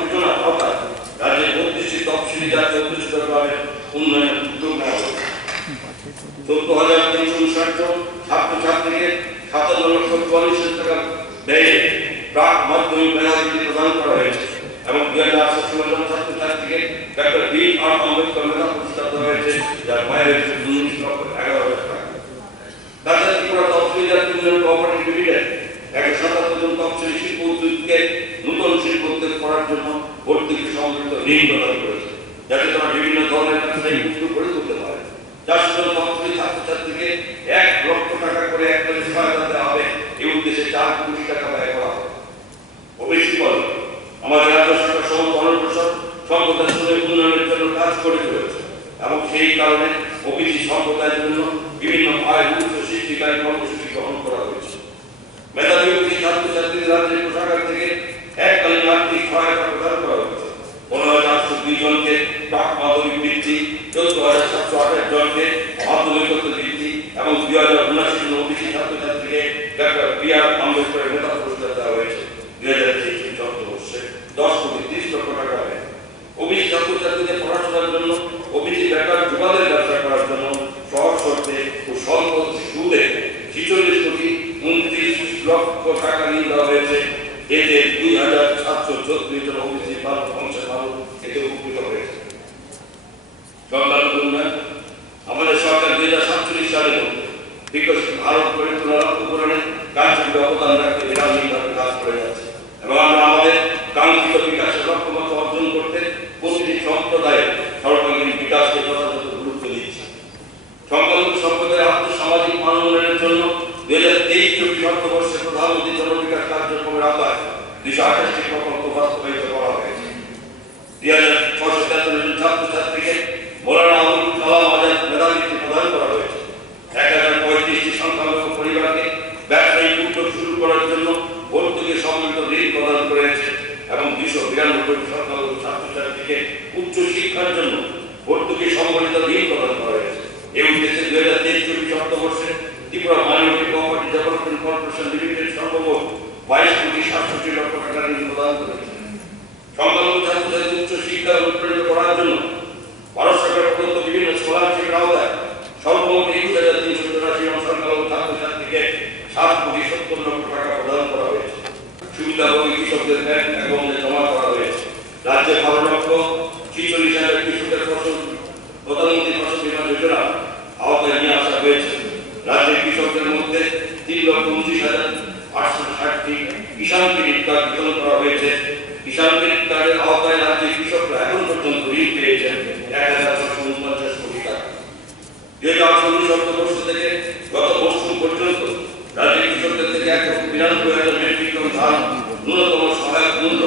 যোজনার আওতায় রাজ্যের 32টি তফসিলি জাতীয় উচ্চশিক্ষা বিভাগের উন্নয়নের উদ্যোগ নেওয়া হয়েছে। 14,359 জন ছাত্রছাত্রীকে 57,44,000 টাকা ব্যয়ে প্রাক মাধ্যমিক মেধাবৃত্তি প্রদান করা হয়েছে এবং 2,816 জন ছাত্রছাত্রীকে ডক্টর বি.আর. আম্বেদকর মেধা পুরস্কার দেওয়া হয়েছে, যার ব্যয় হয়েছে 19,11,000 টাকা। তাছাড়া ত্রিপুরা তফসিলি জাতীয় উন্নয়ন কোঅপারেটিভ লিমিটেড 177 জন তফসিলি শিল্প উদ্যোগকে নতুন শিল্প উদ্যোগ করার জন্য ভর্তুকি সম্বলিত ঋণ প্রদান করেছে, যাতে তারা বিভিন্ন ধরনের ব্যবসায়িক উদ্যোগ গড়ে তুলতে পারে। 400 জন তফসিলি ছাত্রছাত্রীকে 1 লক্ষ টাকা করে এককালীন সহায়তা দেওয়া হবে। এই উদ্দেশ্যে 4 কোটি টাকা ব্যয় করা হবে। ওবিসি বল আমাদের রাজ্য সরকার সমস্ত অনগ্রসর সম্প্রদায়ের উন্নয়নের জন্য কাজ করে চলেছে এবং সেই কারণে ওবিসি সম্প্রদায়ের জন্য বিভিন্ন আয় উচ্চ সৃষ্টিকারী কর্মসূচি গ্রহণ করা হয়েছে। মেধাবী ছাত্রছাত্রীদের রাজ্যের কোষাগার থেকে এককালীন আর্থিক সহায়তা প্রদান করা হয়েছে। 15,802 জনকে প্রাক মাধ্যমিক বৃত্তি, 14,728 জনকে মাধ্যমিকোত্তর বৃত্তি এবং 2,079 জন ওবিসি ছাত্রছাত্রীকে ডক্টর বি.আর. আম্বেদকরের মেধা পুরস্কার দেওয়া হয়েছে। 2023 অর্থবর্ষে 10,30 লক্ষ টাকা ব্যয়। ওবিসি ছাত্রছাত্রীদের পড়াশোনার জন্য ওবিসি বেকার যুবাদের ব্যবসা করার জন্য সহজ শর্তে ও স্বল্প সুদে 46,29 লক্ষ টাকা ঋণ দেওয়া হয়েছে। এতে 2,734 জন ওবিসি বংশের মানুষ এতে উপকৃত হয়েছে। আমাদের সরকার 2047 সালের মধ্যে বিকশিত ভারত গড়ে তোলার লক্ষ্যপূরণে কার্যকরী অবদান রাখতে বিরামহীনভাবে কাজ করে যাচ্ছে এবং আমরা আমাদের কাঙ্ক্ষিত বিকাশের লক্ষ্যমাত্রা অর্জন করতে প্রতিটি সম্প্রদায়ের সর্বাঙ্গীন বিকাশকে যথাযথ গুরুত্ব দিচ্ছি। সংখ্যালঘু সম্প্রদায়ের আর্থসামাজিক উন্নয়নের জন্য 2023-24 অর্থবর্ষে প্রধানমন্ত্রী জনবিকাশ কার্যক্রমের আওতায় 228টি প্রকল্প বাস্তবায়িত করা হয়েছে। 2,673 জন ছাত্রছাত্রীকে মৌলানা আবুল কালাম আজাদ মেধাবৃত্তি প্রদান করা হয়েছে। 1,035টি সংখ্যালঘু পরিবারকে ব্যবসায়িক উদ্যোগ শুরু করার জন্য ভর্তুকি সম্বলিত ঋণ প্রদান করেছে এবং 292 সংখ্যালঘু ছাত্রছাত্রীকে উচ্চ শিক্ষার জন্য ভর্তুকি সম্বলিত ঋণ প্রদান করা হয়েছে। এই উদ্দেশ্যে 2023-24 অর্থবর্ষে Tripura minority cooperative development corporation limited সর্বমোট 22,67 লক্ষ টাকা ঋণ প্রদান করেছে। সংখ্যালঘু ছাত্রছাত্রী উচ্চ শিক্ষা উৎপাদিত করার জন্য ভারত সরকার প্রদত্ত বিভিন্ন স্কলারশিপের আওতায় সর্বমোট 21,384 জন সংখ্যালঘু ছাত্রছাত্রীকে 7,70 লক্ষ টাকা প্রদান করা হয়েছে। সুবিধাভোগী কৃষকদের ব্যাংক অ্যাকাউন্টে জমা করা হয়েছে। রাজ্যে 12,46,000 কৃষকের ফসল প্রধানমন্ত্রী ফসল বীমা যোজনা আওতায় নিয়ে আসা হয়েছে। রাজ্যের কৃষকদের মধ্যে 3,29,860টি কিষাণ ক্রেডিট কার্ড বিতরণ করা হয়েছে। কিষাণ ক্রেডিট কার্ডের আওতায় রাজ্যের কৃষকরা এখন পর্যন্ত ঋণ পেয়েছেন 1,749 কোটি টাকা। 2019 অর্থবর্ষ থেকে গত মৌসুম পর্যন্ত রাজ্যের কৃষকদের থেকে 1,92,000 মেট্রিক টন ধান ন্যূনতম সহায়ক মূল্য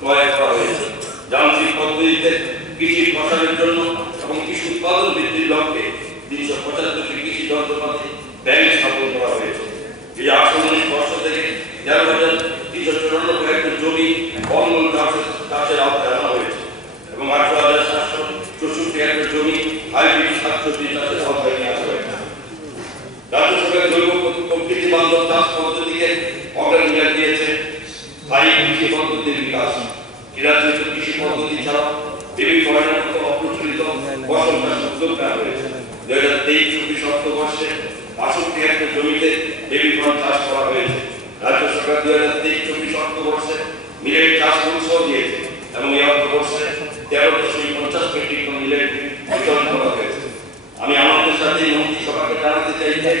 ক্রয় করা হয়েছে। যান্ত্রিক পদ্ধতিতে কৃষি ফসলের জন্য এবং কৃষি উৎপাদন বৃদ্ধির লক্ষ্যে 375টি কৃষি যন্ত্রপাতি ব্যাংক স্থাপন করা হয়েছে। এই 19 বর্ষ থেকে 13,394 হেক্টর জমি বনমূল চাষের আওতায় আনা হয়েছে এবং 18,764 হেক্টর জমি হাইব্রিড শাকসবজি চাষের আওতায় নিয়ে আসা হয়েছে। রাজ্য সরকার জৈব প্রকৃতি বান্ধব চাষ পদ্ধতিকে অগ্রাধিকার দিয়েছে। স্থায়ী কৃষি পদ্ধতির বিকাশ। রাজ্যে কৃষি পদ্ধতি ছাড়া বেবি ফরেনের মতো অপ্রচলিত ফসল চাষ উদ্যোগ নেওয়া হয়েছে। 2023-24 অর্থবর্ষে 62 হেক্টর জমিতে বেবি ফরেন চাষ করা হয়েছে। রাজ্য সরকার 2023-24 অর্থবর্ষে মিলেট চাষ উৎসাহ দিয়েছে এবং এই অর্থবর্ষে 13,50 মেট্রিক টন মিলেট বিতরণ করা হয়েছে। আমি আমাদের সাথে মন্ত্রী সভাকে জানাতে চাই যে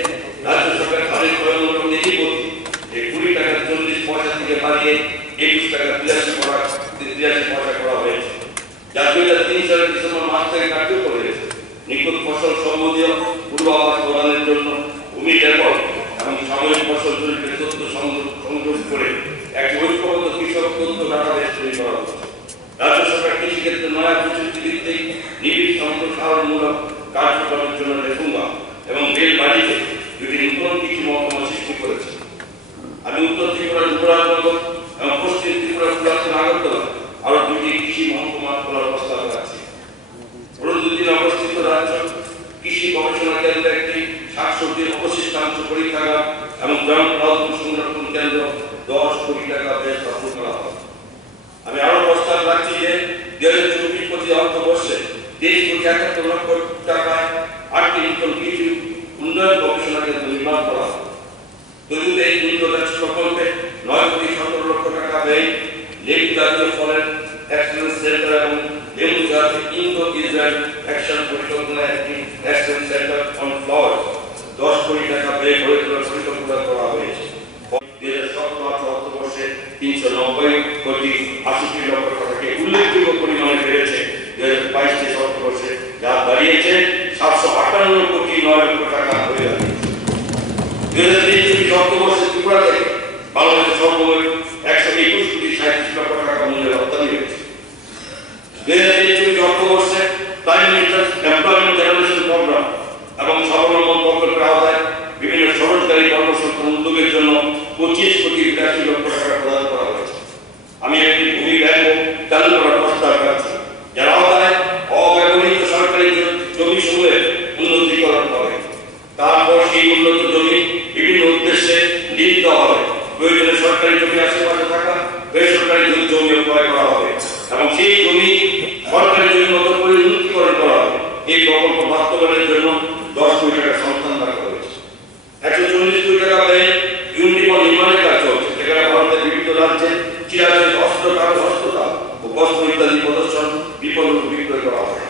রাজ্য সরকার খারিজ করার নীতি বলতে 20 টাকা 40 পয়সা থেকে বাড়িয়ে 21 টাকা 83 পয়সা করা হয়েছে, যা 2003 সালের ডিসেম্বর মাস থেকে কার্যকর হয়েছে। নিখুঁত ফসল সম্বন্ধীয় পূর্বাভাস প্রদানের জন্য ভূমি রেকর্ড এবং সাময়িক ফসল জরিপের তথ্য সংযোগ করে একটি ঐক্যবদ্ধ কৃষক তথ্য ডাটাবেস তৈরি করা হচ্ছে। রাজ্য সরকার কৃষিক্ষেত্রে নয়া প্রযুক্তি ভিত্তিক নিবিড় সম্প্রসারণমূলক কার্যক্রমের জন্য রেফুঙ্গা এবং বেলবাড়িতে 2টি নতুন কৃষি মহকুমা সৃষ্টি করেছে। আমি উত্তর ত্রিপুরার যুবরাজনগর এবং পশ্চিম ত্রিপুরার পুরাতন আগরতলা আরো 2টি কৃষি মহকুমা খোলার প্রস্তাব রাখছি। বড়দুদ্দিনে অবস্থিত রাজ্য কৃষি গবেষণা কেন্দ্রে একটি শাকসবজির অবশিষ্টাংশ পরীক্ষাগার এবং গ্রাম সংরক্ষণ কেন্দ্র 10 কোটি টাকা ব্যয় স্থাপন করা হয়। আমি আরো প্রস্তাব রাখছি যে 2024-25 অর্থবর্ষে 23,71 লক্ষ টাকায় 8টি নতুন কৃষি উন্নয়ন গবেষণা কেন্দ্র নির্মাণ করা হবে। যদিও এই উন্নয়ন প্রকল্পে 9,17 লক্ষ টাকা ব্যয় লেবু জাতীয় ফলের এক্সেলেন্স সেন্টার এবং লেবু জাতীয় ইন্দো ইসরায়েল অ্যাকশন পরিকল্পনায় একটি এক্সেলেন্স সেন্টার অন ফ্লাওয়ার্স 10 কোটি টাকা ব্যয় করে তোলার পরিকল্পনা করা হয়েছে। 2017-18 অর্থবর্ষে 390 কোটি 68 লক্ষ টাকাকে উল্লেখযোগ্য পরিমাণে বেড়েছে 2022-23 অর্থবর্ষে, যা দাঁড়িয়েছে 758 কোটি 9 লক্ষ টাকা হয়ে দাঁড়িয়েছে। 2023-24 অর্থবর্ষে ত্রিপুরা থেকে বাংলাদেশে সর্বমোট 121 কোটি 37 লক্ষ টাকা মূল্যের রপ্তানি হয়েছে। 2023-24 অর্থবর্ষে prime minister employment generation programme এবং স্বাবলম্বন প্রকল্পের আওতায় বিভিন্ন স্বরোজগারী কর্মসংস্থান উদ্যোগের জন্য 25 কোটি 82 লক্ষ টাকা প্রদান করা হয়েছে। আমি একটি ভূমি ব্যাংক চালু করার প্রস্তাব রাখছি, যার আওতায় অব্যবহৃত সরকারি জমি সমূহের উন্নতিকরণ হবে। তারপর সেই উন্নত জমি বিভিন্ন উদ্দেশ্যে ঋণ দেওয়া হবে। প্রয়োজনে সরকারি জমি আশেপাশে থাকা বেসরকারি জমি ক্রয় করা হবে এবং সেই জমি সরকারি জমির মতো করে উন্নতিকরণ করা হবে। এই প্রকল্প বাস্তবায়নের জন্য 10 কোটি টাকা সংস্থান রাখা হয়েছে। 140 কোটি টাকা ব্যয়ে ইউনিফর্ম নির্মাণের কাজ চলছে, যেখানে ভারতের বিভিন্ন রাজ্যে চিরাচরিত অস্ত্র, কাগজ, হস্ততাঁত ও বস্ত্র ইত্যাদি প্রদর্শন বিপণন বিক্রয় করা হবে।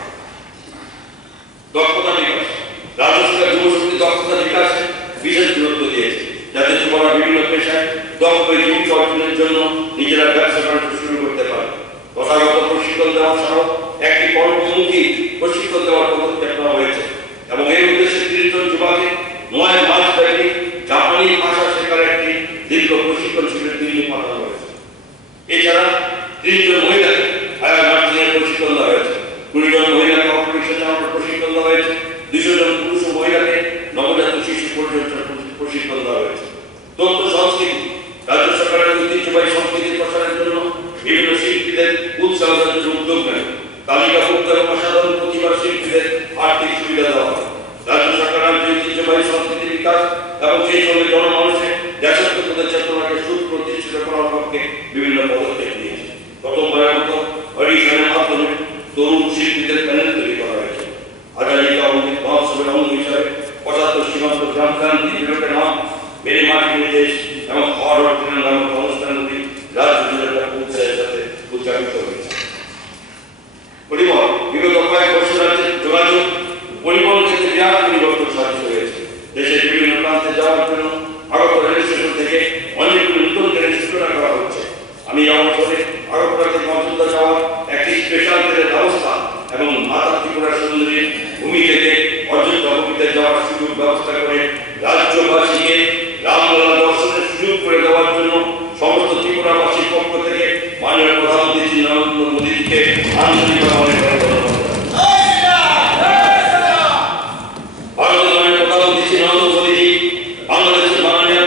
দক্ষতা বিকাশ, রাজ্য সরকার যুবশক্তি দক্ষতা বিকাশে বিশেষ গুরুত্ব দিয়েছে, যাতে যুবরা বিভিন্ন পেশায় দক্ষ জীবিকা অর্জনের জন্য নিজেরা ব্যবসা বাণিজ্য শুরু করতে পারে। প্রথাগত প্রশিক্ষণ দেওয়া সহ একটি কর্মমুখী প্রশিক্ষণ দেওয়ার পদক্ষেপ নেওয়া হয়েছে এবং এই উদ্দেশ্যে 30 জন যুবককে 9 মাস ব্যাপী জাপানি ভাষা শেখার একটি দীর্ঘ প্রশিক্ষণ শিবির দিল্লি পাঠানো হয়েছে। এছাড়া 30 জন মহিলাকে হায়ার নার্সিংয়ের প্রশিক্ষণ দেওয়া হয়েছে, 20 জন মহিলাকে অপারেশন চালানোর প্রশিক্ষণ দেওয়া হয়েছে, 200 জন পুরুষ ও মহিলাকে নবজাত শিশু পর্যন্ত প্রশিক্ষণ দেওয়া হয়েছে। তথ্য সংস্কৃতি, রাজ্য সরকারের ঐতিহ্যবাহী সংস্কৃতি প্রসারের জন্য বিভিন্ন শিল্পীদের উৎসাহের উদ্যোগ নেয়। তালিকাভুক্ত এবং অসাধারণ প্রতিভার শিল্পীদের আর্থিক সুবিধা দেওয়া হয়। রাজ্য সরকার ঐতিহ্যবাহী সংস্কৃতির বিকাশ এবং সেই সঙ্গে জনমানুষের দেশাত্মবোধের চেতনাকে সুপ্রতিষ্ঠিত করার পক্ষে বিভিন্ন পদক্ষেপ নিয়েছে। প্রথমবারের মতো অডিশনের মাধ্যমে তরুণ শিল্পীদের প্যানেল তৈরি করা হয়েছে। আজাদিকা অমৃত মহোৎসবের অঙ্গ হিসাবে 75 সীমান্ত গ্রাম ক্রান্তি বিরোধের নাম মেরে মাটি নির্দেশ এবং হরটিনের নামক অনুষ্ঠানগুলি রাজ্য জুড়ে উৎসাহের সাথে উদযাপিত হয়েছে। পরিবহন, বিগত কয়েক বছর রাজ্যের যোগাযোগ পরিবহন ক্ষেত্রে বিরাট পরিবর্তন সাধিত হয়েছে। দেশের বিভিন্ন প্রান্তে যাওয়ার জন্য আগরতলা রেল স্টেশন থেকে অনেকগুলি নতুন ট্রেন সূচনা করা হচ্ছে। আমি এই অবসরে আগরতলা থেকে অযোধ্যা যাওয়ার একটি স্পেশাল ট্রেনের ব্যবস্থা এবং মাতা ত্রিপুরা সুন্দরী ভূমি থেকে অযোধ্যা ভূমিতে যাওয়ার সুযোগ ব্যবস্থা করে রাজ্যবাসীকে রামলালা দর্শনের সুযোগ করে দেওয়ার জন্য সমস্ত ত্রিপুরাবাসীর পক্ষ থেকে মাননীয় প্রধানমন্ত্রী নরেন্দ্র মোদীকে আন্তরিকভাবে বাংলাদেশের মাননীয়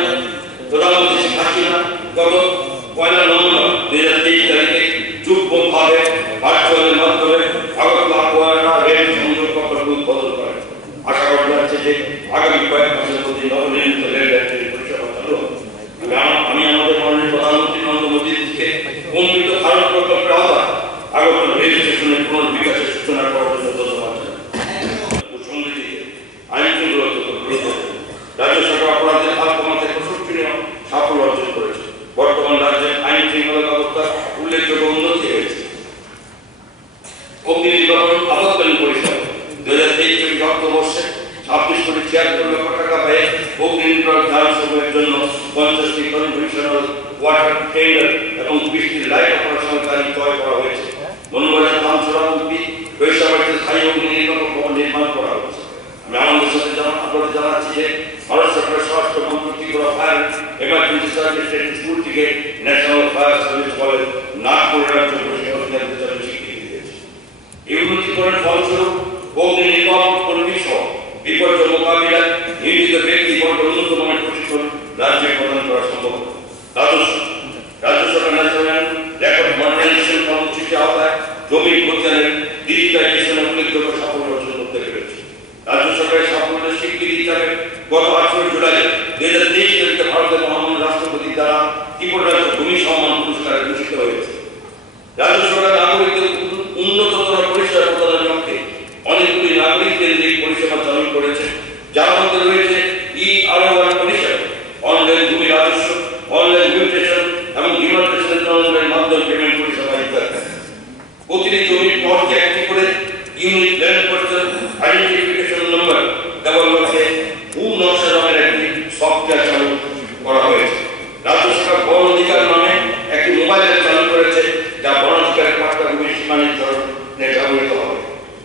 প্রধানমন্ত্রী শেখ হাসিনা গত 1 নভেম্বর 2023 তারিখে যুগ্মভাবে ভার্চুয়ালের মাধ্যমে আগরতলা রেল সংযোগ প্রকল্প উদ্বোধন করেন। আশা করা যাচ্ছে যে আগামী কয়েক মাসের মধ্যে নবনির্মিত রেল লাইনের পরিষেবা চালু হবে। আমি আমাদের মাননীয় প্রধানমন্ত্রী নরেন্দ্র মোদীকে অমৃত ভারত প্রকল্পের আওতায় আগরতলা রেল স্টেশনের পুনর্বিকাশের সূচনা করার জন্য ধন্যবাদ জানাই। রাজ্য সরকার অপরাধের হার কমাতে প্রশংসনীয় সাফল্য অর্জন করেছে। বর্তমান রাজ্যের আইন শৃঙ্খলা ব্যবস্থার উল্লেখযোগ্য উন্নতি হয়েছে। অগ্নি নির্বাপন আপৎকালীন পরিষেবা 2023-24 অর্থবর্ষে 26 কোটি 76 লক্ষ টাকা ব্যয়ে অগ্নি নির্বাপন সমূহের জন্য 50টি কনভেনশনাল ওয়াটার টেন্ডার এবং 20টি লাইট অপারেশনাল গাড়ি ক্রয় করা হয়েছে। মনোবাজার ধামছড়া মুক্তি বৈশাখে স্থায়ী অগ্নি নির্বাপন ভবন নির্মাণ করা হয়েছে। আমি আমাদের সাথে আপনাদের জানাচ্ছি যে ভারত সরকারের স্বরাষ্ট্র মন্ত্রক Tripura fire emergency service training school থেকে ন্যাশনাল ফায়ার সার্ভিস কলেজ নাগপুরের রাজ্য পরিষদের স্বীকৃতি দিয়েছে। এই উন্নতিকরণের ফলস্বরূপ অগ্নি নির্বাপন কর্মী সহ বিপর্যয় মোকাবিলায় নিয়োজিত ব্যক্তিগণ উন্নত মানের প্রশিক্ষণ রাজ্যে প্রদান করা সম্ভব। রাজ্য সরকার ন্যাশনাল রেকর্ড মডার্নাইজেশন কর্মসূচির আওতায় জমি খতিয়ানের ডিজিটাইজেশনের উল্লেখযোগ্য সাফল্য অর্জন করতে পেরেছে। রাজ্য সরকারের সাফল্যের স্বীকৃতি হিসাবে গত 8 জুলাই 2023 তারিখে ভারতের মহামান্য রাষ্ট্রপতি দ্বারা ত্রিপুরা রাজ্য ভূমি সম্মান পুরস্কারে ভূষিত হয়েছে। রাজ্য সরকার মনিটরিং পরিষেবা ইত্যাদি। প্রতিটি জমির পর্যায়ে একটি করে ইউনিট ল্যান্ড পরিচয় আইডেন্টিফিকেশন নম্বর দেওয়ার লক্ষ্যে নকশা নামের একটি সফটওয়্যার চালু করা হয়েছে। রাজ্য সরকার বন অধিকার নামে একটি মোবাইল অ্যাপ চালু করেছে, যা বন অধিকারের পাঠ্যক্রমে সীমানির্ধারণে ব্যবহৃত হবে।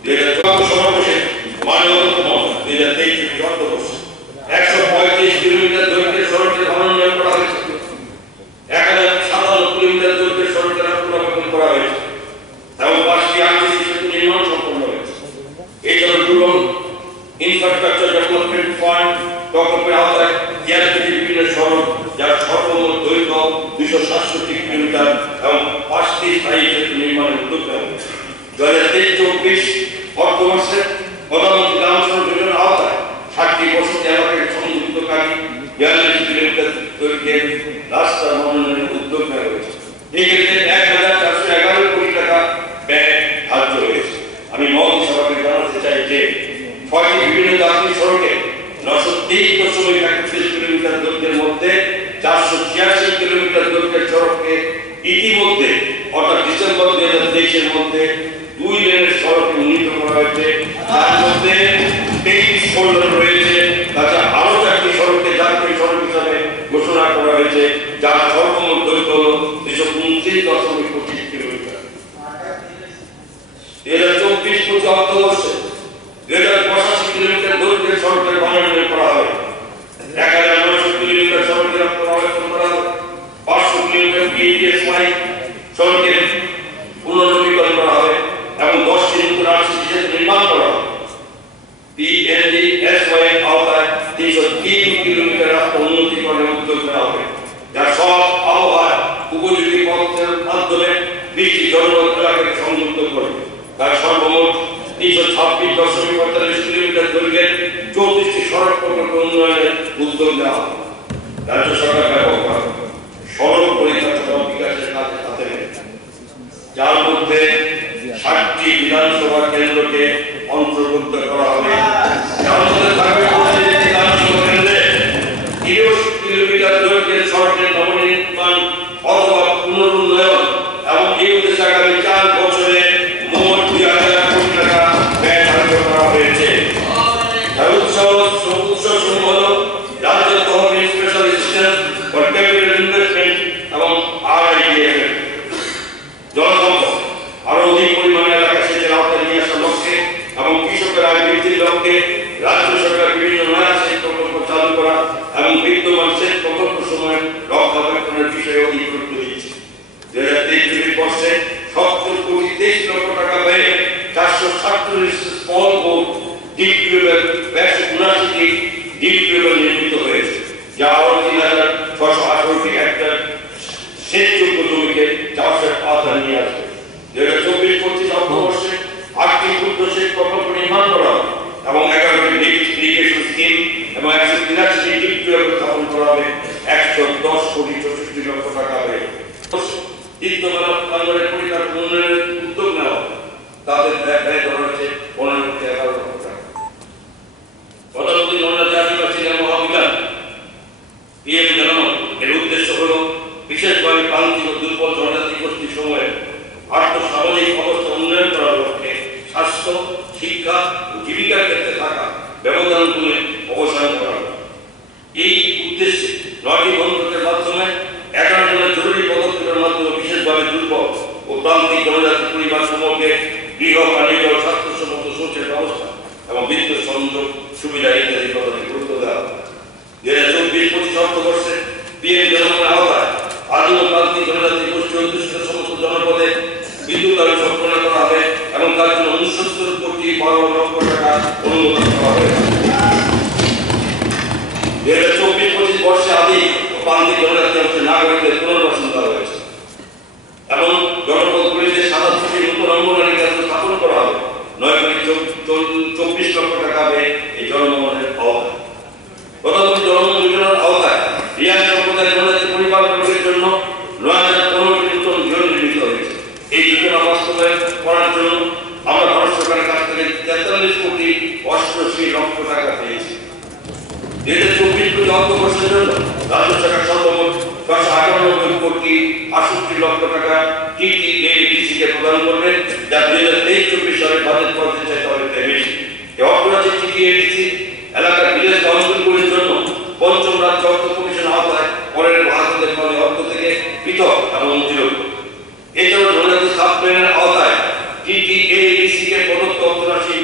2014 সমাবেশে মাননীয় মুখ্যমন্ত্রী 2023 অর্থবর্ষে 135 কিলোমিটার দৈর্ঘ্যের সড়কের উন্নয়ন করা হয়েছে, 1057 কিলোমিটার দৈর্ঘ্যের সড়কের পুনর্গঠন করা হয়েছে এবং 5টি আরসিসি সেতু নির্মাণ সম্পন্ন হয়েছে। এছাড়াও রুরাল ইনফ্রাস্ট্রাকচার ডেভেলপমেন্ট ফান্ড প্রকল্পের আওতায় 73টি বিভিন্ন সড়ক, যার সর্বমোট দৈর্ঘ্য 267 কিলোমিটার এবং 5টি স্থায়ী সেতু নির্মাণের উদ্যোগ নেওয়া হয়েছে। 2023-24 অর্থবর্ষে প্রধানমন্ত্রী গ্রাম সড়ক যোজনার আওতায় 60টি বসতি এলাকাকে সংযুক্তকারী 42 কিলোমিটার দৈর্ঘ্যের রাস্তা উন্নয়নের উদ্যোগ নেওয়া হয়েছে। এক্ষেত্রে 1411 কোটি টাকা ব্যয় ধার্য হয়েছে। আমি মহোদয় সভাকে জানাতে চাই যে 6টি বিভিন্ন জাতীয় সড়কে 923.31 কিলোমিটার দৈর্ঘ্যের মধ্যে 486 কিলোমিটার দৈর্ঘ্যের সড়ককে ইতিমধ্যে অর্থাৎ ডিসেম্বর 2023 মধ্যে 2 লেনের সড়কে উন্নীত করা হয়েছে, যার মধ্যে 23 সড়ক রয়েছে। তাছাড়া আরো 4টি সড়ককে জাতীয় সড়ক হিসাবে ঘোষণা করা হয়েছে, যার সর্বমোট দৈর্ঘ্য হল 229.25 কিলোমিটার। 2024-25 অর্থবর্ষে 2085 কিলোমিটার দৈর্ঘ্যের সড়কের উন্নয়ন করা হবে, 1900 কিলোমিটার সড়কের উন্নয়ন করা হবে, 500 কিলোমিটার পিএইচএসওয়াই সড়কের পুনর্নবীকরণ করা হবে এবং 10টি নতুন আরসিসি সেতু নির্মাণ করা হবে। পিএনডিএসওয়াই এর আওতায় 303 কিলোমিটার রাস্তা উন্নতিকরণের উদ্যোগ নেওয়া হবে, যা সব আবহাওয়া উপযোগী পথের মাধ্যমে 20টি জনবহুল এলাকাকে সংযুক্ত করবে। তার সর্বমোট 326.45 কিলোমিটার দৈর্ঘ্যের 34টি সড়ক প্রকল্প উন্নয়নের উদ্যোগ নেওয়া হবে। রাজ্য সরকার ব্যাপকভাবে সড়ক পরিকাঠামো বিকাশের কাজে হাতে নেবে, যার মধ্যে 60টি বিধানসভা কেন্দ্রকে অন্তর্ভুক্ত করা হবে, যার মধ্যে থাকবে বিধানসভা কেন্দ্রে 30 কিলোমিটার দৈর্ঘ্যের সড়কের নবনির্মাণ অথবা পুনরুন্নয়ন এবং এই উদ্দেশ্যে আগামী 4 বছরে মোট 2000 কোটি টাকা ব্যয় ধার্য করা হয়েছে। উৎসসমূহ হল রাজ্য তহবিল special assistance for capital investment এবং RIDF। জনসম্পদ আরো অধিক পরিমাণে এলাকা সেচের আওতায় নিয়ে আসার লক্ষ্যে এবং কৃষকের আয় বৃদ্ধির লক্ষ্যে রাজ্য সরকার বিভিন্ন নয়া সেচ প্রকল্প চালু করা এবং বিদ্যমান সেচ প্রকল্প সময়ের রক্ষণাবেক্ষণের বিষয়ে অধিক গুরুত্ব দিচ্ছে। 2023 বর্ষে 70,23,00,000 টাকা ব্যয়ে 447 স্মল বোট ডিপ টিউবওয়েল 279টি ডিপ টিউবওয়েল নির্মিত হয়েছে, যা আরো 3,618টি হেক্টর সেচযোগ্য জমিকে চাষের আওতায় নিয়ে আসবে। 2024-25 অর্থবর্ষে 8টি ক্ষুদ্র সেচ প্রকল্প নির্মাণ করা হবে এবং 11টি লিফট ইরিগেশন স্কিম এবং 183টি ডিপ টিউবওয়েল স্থাপন করা হবে 110,64,00,000 টাকা ব্যয়ে। তিনতলা প্রাঙ্গণের পরিকাঠামো উন্নয়নের উদ্যোগ নেওয়া হবে, তাদের ব্যয় ধরা হয়েছে 15,11 লক্ষ টাকা। প্রধানমন্ত্রী নরেন্দ্র আদিবাসীদের মহাবিকাশ PM জনমত এর উদ্দেশ্য হল বিশেষভাবে প্রান্তিক ও দুর্বল জনজাতি গোষ্ঠী সময়ে আর্থ-সামাজিক অবস্থা উন্নয়ন করার লক্ষ্যে স্বাস্থ্য, শিক্ষা ও জীবিকার ক্ষেত্রে থাকা ব্যবধানগুলি অবসান করা হবে। এই উদ্দেশ্যে 9টি বন্ধকের মাধ্যমে 11 জনের জরুরি পদক্ষেপের মাধ্যমে বিশেষভাবে দুর্বল ও প্রান্তিক জনজাতি পরিবার সমূহকে গৃহ, পানীয় জল, স্বাস্থ্যসম্মত শৌচের ব্যবস্থা এবং বিদ্যুৎ সংযোগ সুবিধা ইত্যাদি প্রদানে গুরুত্ব দেওয়া হবে। 2024-25 অর্থবর্ষে PM জনমতের আওতায় আদিম ও প্রান্তিক জনজাতি গোষ্ঠী অধ্যুষিত সমস্ত জনপদে বিদ্যুৎ আলো সম্পন্ন করা হবে এবং তার জন্য 69,12,00,000 টাকা অনুমোদন করা হবে। 2024-25 বর্ষে আদিম ও প্রান্তিক জনজাতি অংশের নাগরিকদের পুনর্বাসন করা হয়েছে এবং জনপদগুলিতে 87টি নতুন অঙ্গনওয়াড়ি কেন্দ্র স্থাপন করা হবে। 9,24 লক্ষ টাকা ব্যয়ে এই জনমতের আওতায়। প্রধানমন্ত্রী জনমত যোজনার আওতায় রিয়াং সম্প্রদায়ের জনজাতি পরিবারগুলির জন্য 9,015টি নতুন গৃহ নির্মিত হয়েছে। এই যোজনা বাস্তবায়ন করার জন্য আমরা ভারত সরকারের কাছ থেকে 43,88,00,000 টাকা পেয়েছি। 2024-25 অর্থবর্ষের জন্য রাজ্য সরকার সর্বমোট টাকা টিটিএডিসিকে প্রদান করবে, যা 2023-24 সালের বাজেট পরিমাণের চাইতে অনেকটা বেশি। এই অর্থরাজ্যে টিটিএডিসি এলাকার ভিলেজ কাউন্সিলগুলির জন্য পঞ্চম রাজ্য অর্থ কমিশন আওতায় পরের ভারতের ফলে অর্থ থেকে পৃথক এবং অতিরিক্ত। এছাড়াও জনজাতি সাব প্ল্যানের আওতায় টিটিএডিসিকে প্রদত্ত অর্থরাশি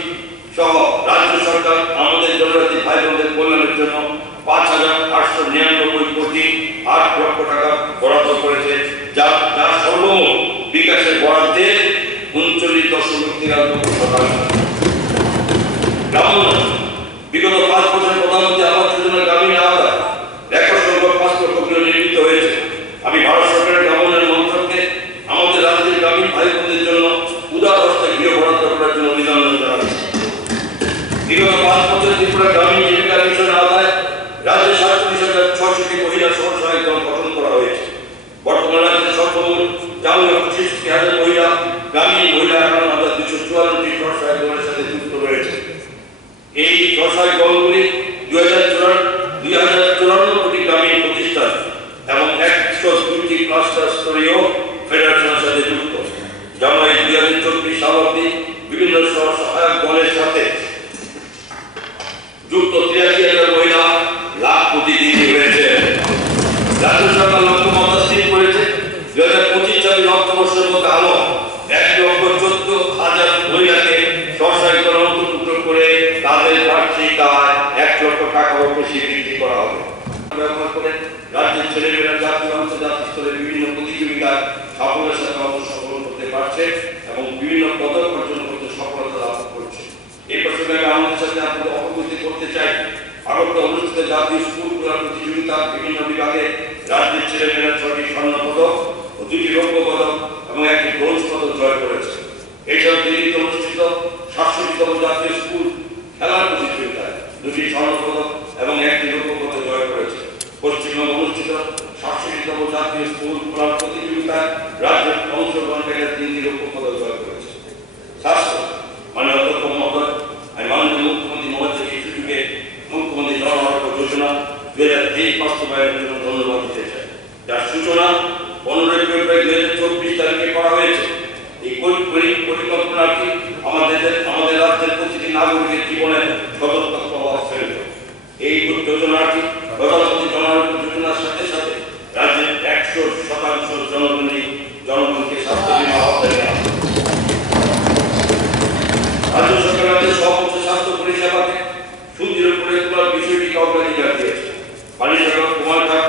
সহ রাজ্য সরকার আমাদের জনজাতি ভাই বোনদের কল্যাণের জন্য 5,899 কোটি 8 লক্ষ টাকা বরাদ্দ করেছে, যা সর্বমোট বিকাশের বরাদ্দের 39.93%। বিগত 5 বছরে প্রধানমন্ত্রী আবাস যোজনা গ্রামীণ আওতায় রেকর্ড সংখ্যক 5 লক্ষ গৃহ নির্মিত হয়েছে। আমি ভারত সরকারের গ্রামোন্নয়ন মন্ত্রককে আমাদের রাজ্যের গ্রামীণ ভাই বোনদের জন্য উদার হস্তে গৃহ বরাদ্দ করার জন্য অভিনন্দন জানাচ্ছি। বিগত 5 বছরে ত্রিপুরা গ্রামীণ জীবিকা মিশনের আওতায় রাজ্যে 47,600টি মহিলা স্বসহায়ক দল গঠন করা হয়েছে। বর্তমানে রাজ্যে সর্বমোট 4,65,000 মহিলা গ্রামীণ মহিলা 51,254টি স্বসহায়ক দলের সাথে যুক্ত রয়েছে। এই স্বসহায়ক দলগুলি 2,054টি গ্রামীণ প্রতিষ্ঠান এবং 102টি ক্লাস্টার স্তরীয় ফেডারেশনের সাথে যুক্ত, যারা এই 2024 সাল অবধি বিভিন্ন স্বসহায়ক দলের সাথে যুক্ত 83,000 মহিলা লাখ প্রতিদিন হয়েছে। রাজ্য সরকার লক্ষ্যমাত্রা স্থির করেছে 2025-26 অর্থবর্ষের মধ্যে আরো 1,14,000 মহিলাকে স্বসহায়ক দলে অন্তর্ভুক্ত করে তাদের বার্ষিক আয় 1 লক্ষ টাকা বেশি বৃদ্ধি করা হবে। ব্যবহার করে রাজ্যের ছেলেমেয়েরা জাতীয় আন্তর্জাতিক স্তরে বিভিন্ন প্রতিযোগিতায় সাফল্যের সাথে অংশগ্রহণ করতে পারছে এবং বিভিন্ন পদক অর্জন করতে সফলতা লাভ করছে। এই প্রসঙ্গে আমি আমাদের সাথে আপনাদের অবগত করতে চাই, আগরতলা অনুষ্ঠিত জাতীয় স্কুল ক্রীড়া প্রতিযোগিতার বিভিন্ন বিভাগে রাজ্যের ছেলেমেয়েরা 6টি স্বর্ণ পদক ও 2টি রৌপ্য পদক এবং 1টি ব্রোঞ্জ পদক জয় করেছে। এছাড়াও দিল্লিতে অনুষ্ঠিত 67তম জাতীয় স্কুল খেলার প্রতিযোগিতায় 2টি স্বর্ণ পদক এবং 1টি রৌপ্য পদক জয় করেছে। পশ্চিমবঙ্গে অনুষ্ঠিত 67তম জাতীয় স্কুল খেলার প্রতিযোগিতায় রাজ্যের অংশগ্রহণকারীরা 3টি রৌপ্য পদক জয় করেছে। স্বাস্থ্য মাননীয় অধ্যক্ষ মহোদয়, আমি মাননীয় মুখ্যমন্ত্রী মহোদয়কে এই সুযোগে মুখ্যমন্ত্রী জন আরোগ্য যোজনা 2023 বাস্তবায়নের জন্য ধন্যবাদ দিতে চাই, যার সূচনা 15 ফেব্রুয়ারি 2024 তারিখে করা হয়েছে। এই পরিকল্পনাটি আমাদের রাজ্যের প্রতিটি নাগরিকের জীবনে সদর্থক প্রভাব ফেলবে। এই যোজনাটি প্রধানমন্ত্রী জন আরোগ্য যোজনার সাথে সাথে রাজ্যের 100% জনগণকে স্বাস্থ্য বীমা আওতায় নেওয়া হবে। রাজ্য সরকার রাজ্যের সর্বোচ্চ স্বাস্থ্য পরিষেবাকে সুদৃঢ় করে তোলার বিষয়টিকে অগ্রাধিকার দিয়েছে। বালিশাগর, কুমারঘাট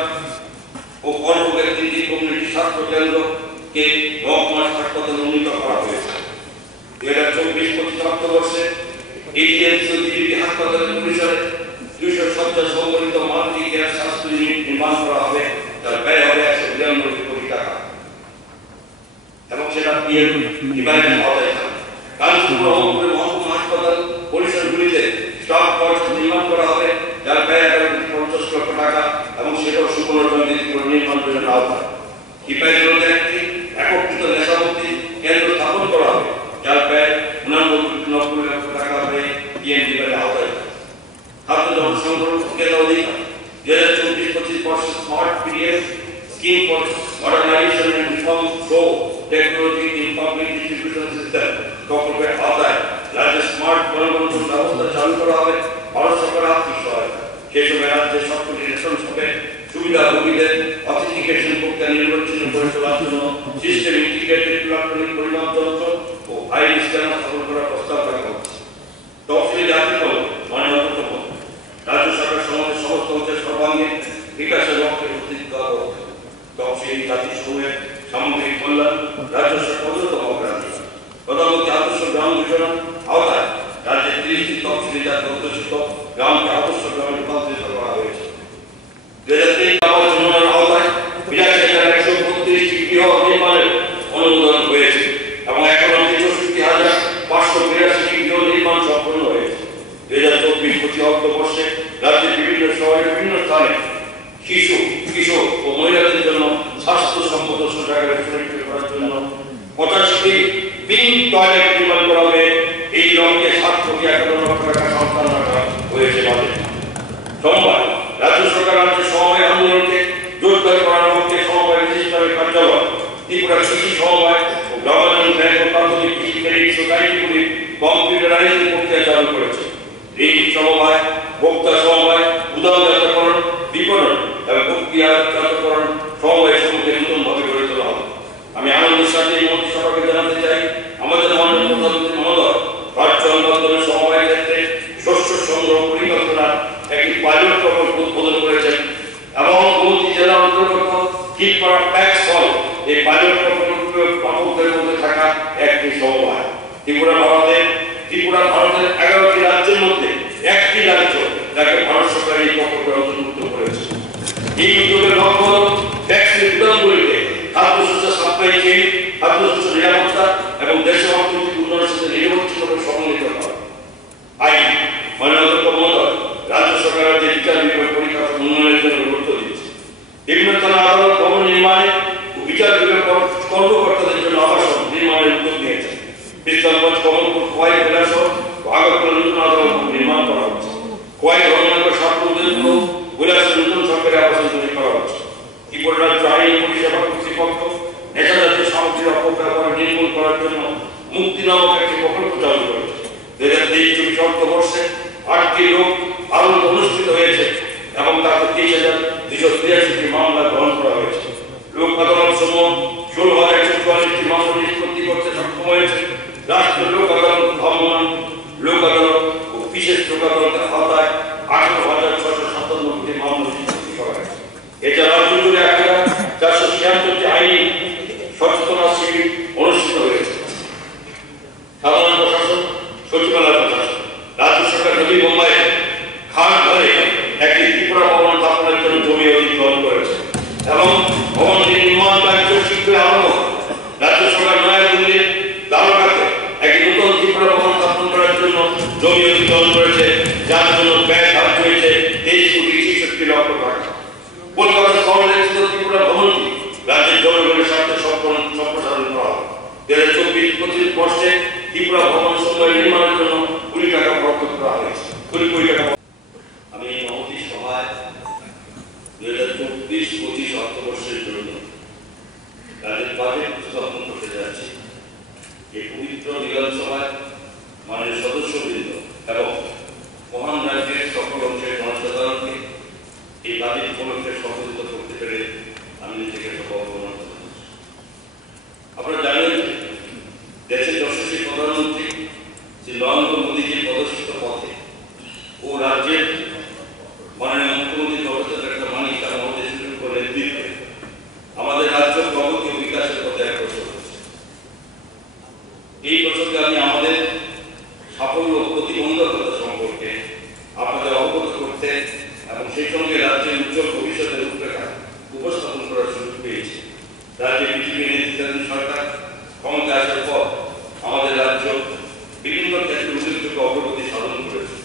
ও করবুকের 3টি কমিউনিটি স্বাস্থ্য কেন্দ্রকে মহকুমা হাসপাতালে উন্নীত করা হয়েছে। 2024-25 অর্থবর্ষে এইচএমসি ও জিবিপি হাসপাতালের পরিসরে 200 শয্যা সংবলিত মাল্টি কেয়ার স্বাস্থ্য ইউনিট নির্মাণ করা হবে, যার ব্যয় হবে 192 কোটি টাকা এবং সেটা পিএম ডিভাইডের আওতায় থাকবে। কাঞ্চনপুর মহকুমা হাসপাতাল পরিসরগুলিতে স্টাফ কোয়ার্টার নির্মাণ করা হবে, যার ব্যয় 50 লক্ষ টাকা এবং সেটাও সুপুনর্জননীতিগুলো নির্মাণ করে আওতায়। হিপাইজোতে একটি একত্রিত নেশামুক্তি কেন্দ্র স্থাপন করা হবে, যার ব্যয় 90 লক্ষ টাকা ব্যয়ে পিএম ডিভাইডের আওতায়। খাদ্য জনসংগ্রহ কেন্দ্র অধিকার 2024-25 বর্ষে smart PDS scheme for modernisation and reform through technology in public distribution system প্রকল্পের আওতায় রাজ্যে স্মার্ট গণবন্টন ব্যবস্থা চালু করা হবে ভারত সরকারের আর্থিক সহায়তা। সেই সময় রাজ্যের সবকটি রেশন শপে সুবিধাভোগীদের অথেন্টিকেশন প্রক্রিয়া নির্বাচন করে তোলার জন্য সিস্টেম ইন্টিগ্রেটেড ইলেকট্রনিক পরিমাপ যন্ত্র ও আইডি স্ক্যানার স্থাপন করার প্রস্তাব রাখা হচ্ছে। তফসিলি জাতি দল মাননীয় অধ্যক্ষ রাজ্য সরকার সমাজের সমস্ত অংশের সর্বাঙ্গীন বিকাশের লক্ষ্যে উদ্যোগ তফসিলি জাতি সমূহের সামগ্রিক কল্যাণ রাজ্য সরকার অন্যতম অগ্রাধিকার। প্রধানমন্ত্রী আদর্শ গ্রাম যোজনা আওতায় রাজ্যের 30টি তফসিলি জাতি অধ্যুষিত গ্রামকে আদর্শ গ্রামে রূপান্তরিত করা হয়েছে। 2023 আবাস যোজনার আওতায় 82,132টি গৃহ নির্মাণের অনুমোদন হয়েছে এবং এখনো 64,582টি গৃহ নির্মাণ সম্পন্ন হয়েছে। 2024-25 অর্থবর্ষে রাজ্যের বিভিন্ন শহরে বিভিন্ন স্থানে শিশু, কিশোর ও মহিলাদের জন্য স্বাস্থ্য সম্পদ শৌচাগার সুনিশ্চিত করার জন্য 85টি পিঙ্ক টয়লেট নির্মাণ করা হবে। এই লক্ষ্যে 7,51 লক্ষ টাকা সংস্থান রাখা হয়েছে বাজেটে। সোমবার রাজ্য সরকার রাজ্যের সমবায় আন্দোলনকে জোরদার করার ত্রিপুরা কৃষি সমবায় ও গ্রামীণ ব্যাংক ও প্রাথমিক কৃষি ক্রেডিট সোসাইটিগুলি কম্পিউটারাইজড প্রক্রিয়া চালু করেছে। ঋণ সমবায়, ভোক্তা সমবায়, উদারজাতকরণ, বিপণন এবং প্রক্রিয়াজাতকরণ সমবায় সমূহকে নতুনভাবে গড়ে তোলা হবে। আমি আনন্দের সাথে এই মন্ত্রিসভাকে জানাতে চাই, আমাদের মাননীয় প্রধানমন্ত্রী মহোদয় ভার্চুয়াল মাধ্যমে সমবায় ক্ষেত্রে শস্য সংগ্রহ পরিকল্পনার একটি পাইলট প্রকল্প উদ্বোধন করেছেন এবং গোমতী জেলার অন্তর্গত কিপাড়া প্যাক্স হল এই পাইলট প্রকল্পের প্রাপকদের মধ্যে থাকা একটি সমবায়। ত্রিপুরা ভারতের 11টি রাজ্যের মধ্যে একটি রাজ্য যাকে ভারত সরকার এই প্রকল্পে অন্তর্ভুক্ত করেছে। এই উদ্যোগের লক্ষ্য ট্যাক্সের বিধানগুলিতে খাদ্যশস্য সাপ্লাই চেইন, খাদ্যশস্য নিরাপত্তা এবং দেশের অর্থনৈতিক উন্নয়নের সাথে নিরবচ্ছিন্নভাবে সমন্বিত করা। আইন মাননীয় মহোদয় রাজ্য সরকারের যে বিচার বিভাগ পরিকাঠামো উন্নয়নের জন্য গুরুত্ব দিচ্ছে। বিভিন্ন থানা আদালত ভবন নির্মাণে ও বিচার বিভাগ কর্মকর্তাদের জন্য আবাসন নির্মাণের উদ্যোগ নিয়েছে। বিশ্বনাথগঞ্জ, কমলপুর, খোয়াই জেলাসহ ভাগলপুর নতুন আদালত নির্মাণ করা হচ্ছে। খোয়াই ধর্মনগর, সাতপুর, উদয়পুর, কৈলাসে নতুন সরকারি আবাসন তৈরি করা হচ্ছে। ত্রিপুরা রাজ্য আইন পরিষেবা কর্তৃপক্ষ নেশাজাতীয় সামগ্রীর অপব্যবহার নির্মূল করার জন্য মুক্তি নামক একটি প্রকল্প চালু করেছে। 2023-24 অর্থবর্ষে 8টি লোক আদালত অনুষ্ঠিত হয়েছে এবং তাতে 23,283টি মামলা গ্রহণ করা হয়েছে। লোক আদালত সমূহ 16,144টি মামলা নিষ্পত্তি করতে সক্ষম হয়েছে। রাষ্ট্রীয় লোক আদালত, ভ্রাম্যমাণ লোক আদালত ও বিশেষ লোক আদালতের আওতায় 18,657টি মামলা নিষ্পত্তি করা হয়েছে। এছাড়া রাজ্য জুড়ে 1,476টি আইনি সচেতনতা শিবির অনুষ্ঠিত হয়েছে। সাধারণ প্রশাসন, সচিবালয় প্রশাসন, রাজ্য সরকার নবী মুম্বাইয়ে খান ঘরে একটি ত্রিপুরা ভবন স্থাপনের জন্য জমি অধিগ্রহণ করেছে এবং ভবনটি নির্মাণ কার্য শীঘ্রই আরম্ভ। রাজ্য সরকার নয়াদিল্লির দ্বারকাতে একটি নতুন ত্রিপুরা ভবন স্থাপন করার জন্য জমি অধিগ্রহণ করেছে, যার জন্য ব্যয় ধার্য হয়েছে 23,66 লক্ষ টাকা। কলকাতা শহরে ত্রিপুরা ভবনটি রাজ্যের জনগণের স্বার্থে সম্প্রসারণ করা হবে। 2024-25 বর্ষে ত্রিপুরা ভবন সময় নির্মাণের জন্য 20 টাকা বরাদ্দ করা হয়েছে। 20 টাকা। আমি এই মহতী সভায় 2024-25 অর্থবর্ষের জন্য রাজ্যের বাজেট উপস্থাপন করতে যাচ্ছি। এই পবিত্র মিলন সভায় মাননীয় সদস্যবৃন্দ এবং মহান রাজ্যের সকল অংশের জনসাধারণকে এই বাজেট উপলক্ষে সংগঠিত করতে পেরে আমি নিজেকে গর্ববোধ করছি। আপনারা জানেন দেশের যশস্বী প্রধানমন্ত্রী শ্রী নরেন্দ্র মোদীজির প্রদর্শিত পথে ও রাজ্যের মাননীয় মুখ্যমন্ত্রী জগৎ মানিক তার নেতৃত্বে আমাদের রাজ্য প্রগতি ও বিকাশের পথে অগ্রসর হচ্ছে। এই প্রসঙ্গে আমি আমাদের সাফল্য ও প্রতিবন্ধকতা সম্পর্কে আপনাদের অবগত করতে এবং সেই সঙ্গে রাজ্যের উজ্জ্বল ভবিষ্যতের রূপরেখা উপস্থাপন করার সুযোগ পেয়েছি। রাজ্যের বিজেপি নেতৃত্বাধীন সরকার ক্ষমতায় আসার পর আমাদের রাজ্য বিভিন্ন ক্ষেত্রে উল্লেখযোগ্য অগ্রগতি সাধন করেছে।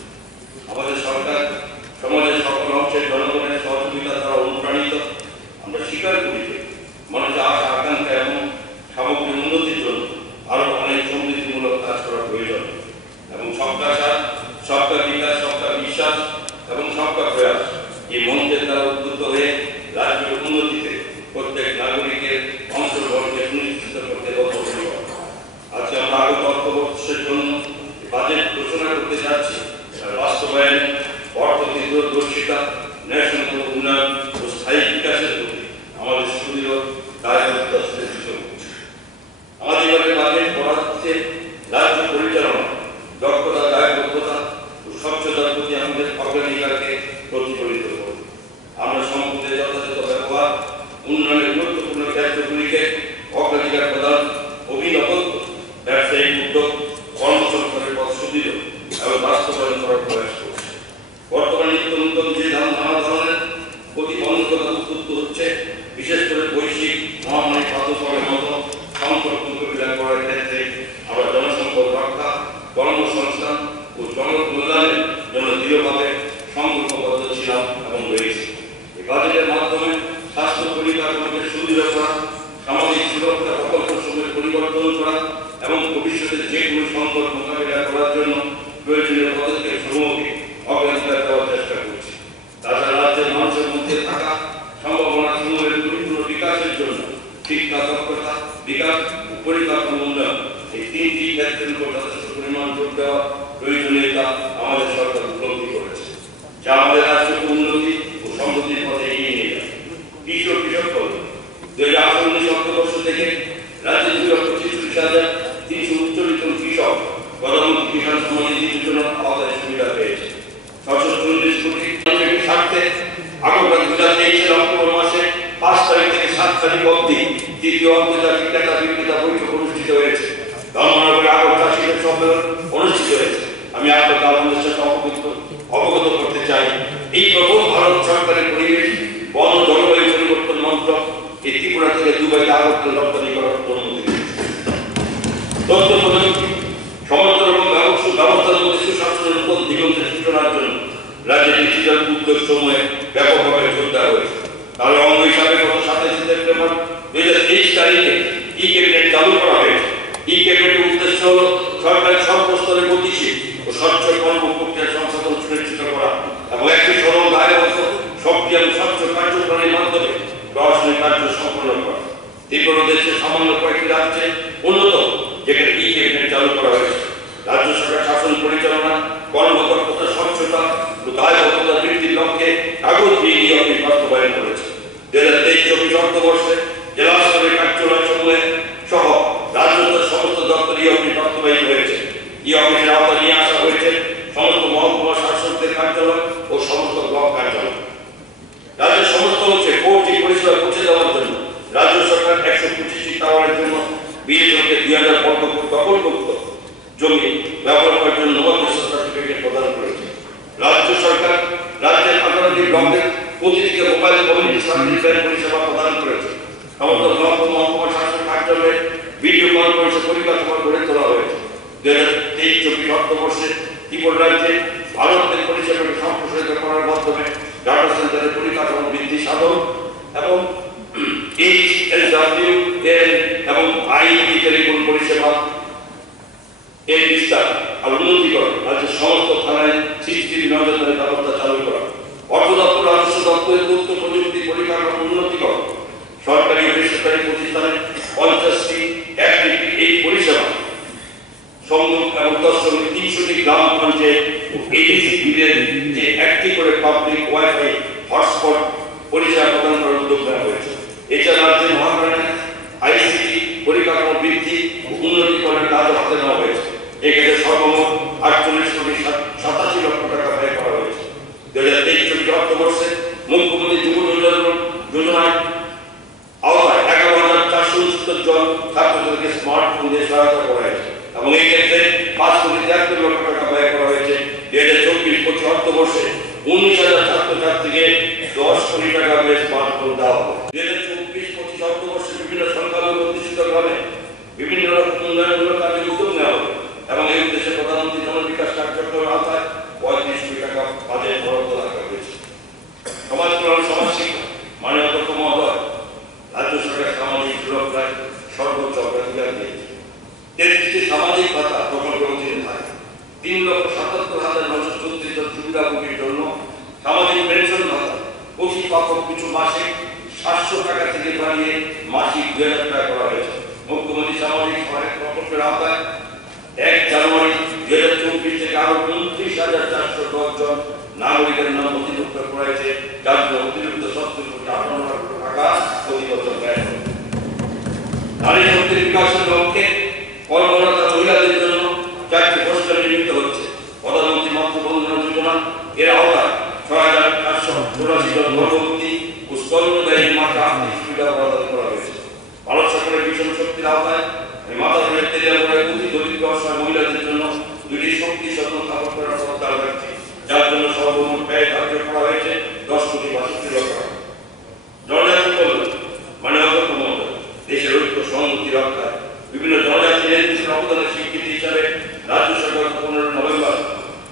আমাদের সরকার সমাজের সকল অংশের জনগণের সহযোগিতা দ্বারা অনুপ্রাণিত। আমরা স্বীকার করি যে মানুষের আশা আকাঙ্ক্ষা এবং সামগ্রিক উন্নতির জন্য আরো অনেক সমৃদ্ধিমূলক কাজ করা প্রয়োজন এবং সবকা সাথ, সবকা বিকাশ, সবকা বিশ্বাস এবং সবকা প্রয়াস এই মন্ত্রের দ্বারা উদ্বুদ্ধ হয়ে রাজ্যের উন্নতিতে প্রত্যেক নাগরিকের অংশগ্রহণকে সুনিশ্চিত করতে বদ্ধপরিকর। আজকে আমরা আগত অর্থবর্ষের জন্য বাজেট ঘোষণা করতে যাচ্ছি। বাস্তবায়ন, অর্থদূরদর্শিতা, ন্যায়সঙ্গত উন্নয়ন ও স্থায়ী বিকাশের প্রতি আমাদের সুদৃঢ় দায়বদ্ধতা সুনিশ্চিত করছে। আমাদের এবারে বাজেট করা হচ্ছে রাজ্য পরিচালনা, দক্ষতা, দায়বদ্ধতা ও স্বচ্ছতার প্রতি আমাদের অগ্রাধিকারকে প্রতিফলিত করবে। আমরা সম্পদের যথাযথ ব্যবহার, উন্নয়নের গুরুত্বপূর্ণ ক্ষেত্রগুলিকে অগ্রাধিকার প্রদান, অভিনবত্ব, ব্যবসায়িক উদ্যোগ, কর্মসংস্থানের পথ সুদৃঢ় এবং বাস্তবায়ন করার প্রয়াস করছে। বর্তমানে নিত্য নতুন যে নানা ধরনের প্রতিবন্ধকতা উদ্বুদ্ধ হচ্ছে, বিশেষ করে বৈশ্বিক মহামারী প্রাদুর্ভাবের মতো সংকট মোকাবিলা করার ক্ষেত্রে আমরা জনসম্পদ রক্ষা, কর্মসংস্থান ও জনকল্যাণের জন্য দৃঢ়ভাবে সংকল্পবদ্ধ ছিলাম এবং রয়েছি। এই বাজেটের মাধ্যমে স্বাস্থ্য পরিকাঠামোকে সুদৃঢ় করা, সামাজিক সুরক্ষা প্রকল্পসমূহের পরিবর্তন করা এবং ভবিষ্যতে যে কোনো সংকট মোকাবিলা করার জন্য প্রয়োজনীয় পদক্ষেপ সমূহকে অগ্রাধিকার দেওয়ার চেষ্টা করছি। তাছাড়া রাজ্যের মানুষের মধ্যে থাকা সম্ভাবনা সমূহের পরিপূর্ণ বিকাশের জন্য শিক্ষা, দক্ষতা বিকাশ ও পরিকাঠামো উন্নয়ন, এই তিনটি ক্ষেত্রের উপর যথেষ্ট পরিমাণ জোর দেওয়া প্রয়োজনীয়তা আমাদের সরকার উপলব্ধি করেছে, যা আমাদের রাষ্ট্রকে উন্নতি ও সমৃদ্ধির পথে এগিয়ে নিয়ে যায়। কৃষি ও কৃষক কল্যাণ 2018-19 অর্থবর্ষ থেকে রাজ্যে 2,46,339 কৃষক প্রধানমন্ত্রী কিষাণ সম্মান নিধি যোজনার আওতায় সুবিধা পেয়েছে। 640 কোটি টাকার স্বার্থে আগামী 2023 অক্টোবর মাসে 5 তারিখ থেকে 7 তারিখ অবধি দ্বিতীয় আন্তর্জাতিক ক্রেতা বিক্রেতা বৈঠক অনুষ্ঠিত হয়েছে। ধর্মনগরে আগর চাষিদের সম্মেলন অনুষ্ঠিত হয়েছে। আমি আপনাকে আপনাদের সাথে অবগত করতে চাই, এই প্রথম ভারত সরকারের পরিবেশ বন ও জলবায়ু পরিবর্তন মন্ত্রক এই ত্রিপুরা থেকে দুবাইতে আগরতলা রপ্তানি করার অনুমতি দিয়েছে। তথ্য প্রযুক্তি সমর্থন এবং ব্যবস্থার মধ্যে সুশাসনের উপর দিগন্তের সূচনার জন্য রাজ্যের ডিজিটাল উদ্যোগ সমূহে ব্যাপকভাবে জোর দেওয়া হয়েছে। তার অঙ্গ হিসাবে গত 27 সেপ্টেম্বর 2023 তারিখে ই ক্যাবিনেট চালু করা হয়েছে। ই ক্যাবিনেটের উদ্দেশ্য হল সরকারের সর্বস্তরে গতিশীল ও স্বচ্ছ কর্ম প্রক্রিয়া সংশোধন সুনিশ্চিত করা এবং একটি সরল দায়বদ্ধ সক্রিয় এবং স্বচ্ছ কার্যক্রমের মাধ্যমে প্রশাসনিক কার্য সম্পন্ন করা। ত্রিপুরা দেশের সামান্য কয়েকটি রাজ্যে উন্নত যেখানে ই ক্যাবিনেট চালু করা হয়েছে। রাজ্য সরকার শাসন পরিচালনা, কর্মদক্ষতা, স্বচ্ছতা ও দায়বদ্ধতা বৃদ্ধির লক্ষ্যে কাগজ দিয়ে ই অফিস বাস্তবায়ন করেছে। 2023-24 অর্থবর্ষে জেলা স্তরের কার্যালয় সমূহে সহ রাজ্যের সমস্ত দপ্তর ই অফিস বাস্তবায়িত হয়েছে। ই অফিসের আওতায় নিয়ে আসা হয়েছে সমস্ত মহকুমা শাসকদের কার্যালয় ও সমস্ত ব্লক কার্যালয়। রাজ্যের সমস্ত অংশে 4G পরিষেবা পৌঁছে দেওয়ার জন্য রাজ্য সরকার 125টি টাওয়ারের জন্য বিএসএনএলকে 2000 বর্গফুট দখলমুক্ত জমি ব্যবহার করার জন্য নবাগত সার্টিফিকেট প্রদান করেছে। রাজ্য সরকার রাজ্যের 18টি ব্লকের প্রতিটিকে মোবাইল কমিউনিটি সার্ভিস পরিষেবা প্রদান করেছে। সমস্ত ব্লক ও মহকুমা শাসক কার্যালয়ে ভিডিও কনফারেন্সের পরিকাঠামো গড়ে তোলা হয়েছে। 2023-24 অর্থবর্ষে ত্রিপুরা রাজ্যে ভারতের পরিষেবাকে সম্প্রসারিত করার মাধ্যমে ডাটা সেন্টারের পরিকাঠামো বৃদ্ধি সাধন এবং HSWL এবং IP টেলিফোন পরিষেবা এর বিস্তার আর উন্নতিকরণ, রাজ্যের সমস্ত থানায় CCTV নজরদারির ব্যবস্থা চালু করা, অর্থ দপ্তর রাজস্ব দপ্তরের তথ্য প্রযুক্তি পরিকাঠামো উন্নতিকরণ, সরকারি ও বেসরকারি প্রতিষ্ঠানে 50টি এই পরিষেবা সংযোগ এবং তৎসঙ্গে 300টি গ্রাম পঞ্চায়েত ও ADC বিলের যে একটি করে পাবলিক ওয়াইফাই হটস্পট পরিষেবা প্রদান করার উদ্যোগ নেওয়া হয়েছে। এছাড়া রাজ্যের মহাপ্রাণে ICT পরিকাঠামো বৃদ্ধি ও উন্নতিকরণের কাজ হাতে নেওয়া হয়েছে। এক্ষেত্রে সর্বমোট 48,87 লক্ষ টাকা ব্যয় করা হয়েছে। 2023-24 অর্থবর্ষে মুখ্যমন্ত্রী যুব যোজনায় আওতায় 11,469 জন ছাত্রছাত্রীকে স্মার্টফোন দিয়ে সহায়তা করা হয়েছে এবং এই ক্ষেত্রে 5,73 লক্ষ টাকা ব্যয় করা হয়েছে। 2024-25 অর্থবর্ষে 19,000 ছাত্রছাত্রীকে 10 কোটি টাকা দিয়ে স্মার্টফোন দেওয়া হবে। 2024-25 অর্থবর্ষে বিভিন্ন সংখ্যালঘু অধ্যুষিত গ্রামে বিভিন্ন রকম উন্নয়নমূলক কাজে উদ্যোগ নেওয়া হবে এবং এই উদ্দেশ্যে প্রধানমন্ত্রী জনবিকাশ কার্যক্রমের আওতায় 35 কোটি টাকা বাজেট বরাদ্দ রাখা হয়েছে। সমাজ কল্যাণ সমাজ শিক্ষা মাননীয় অধ্যক্ষ মহোদয় রাজ্য সরকার সামাজিক সুরক্ষায় সর্বোচ্চ অগ্রাধিকার দিয়েছে। 33টি সামাজিক ভাতা প্রকল্পের অধীনে থাকে। 3,77,934 জন সুবিধাভোগীর জন্য সামাজিক পেনশন ভাতা প্রতি পাক্ষিক কিছু মাসে 700 টাকা থেকে বাড়িয়ে মাসিক 2,000 টাকা করা হয়েছে। মুখ্যমন্ত্রী সামাজিক সহায়ক প্রকল্পের আওতায় 1 জানুয়ারি 2024 থেকে আরো 29,410 জন নাগরিকের নাম নথিভুক্ত করা হয়েছে, যার জন্য অতিরিক্ত 70,58 লক্ষ টাকা প্রতি বছর ব্যয় হবে। নারী শক্তির বিকাশের লক্ষ্যে কর্মরত মহিলাদের জন্য 4টি হোস্টেল নির্মিত হচ্ছে। প্রধানমন্ত্রী মাতৃবন্ধনা যোজনা এর আওতায় 6,484 জন গর্ভবতী ও স্তন্যদায়ী মাকে আর্থিক সুবিধা প্রদান করা হয়েছে। ভারত সরকারের মিশন শক্তির আওতায় মাতা তেলিয়ামুড়ায় অতি দরিদ্র অসহায় মহিলাদের জন্য 2টি শক্তি সদন স্থাপন করার প্রস্তাব রাখছে, যার জন্য সর্বমোট ব্যয় ধার্য করা হয়েছে 10,62 লক্ষ টাকা। জনজাতি কল্যাণ মাননীয় অধ্যক্ষ মহোদয় দেশের ঐক্য সংহতি রক্ষায় বিভিন্ন জনজাতি নেতৃত্বের অবদানের স্বীকৃতি হিসাবে রাজ্য সরকার 15 নভেম্বর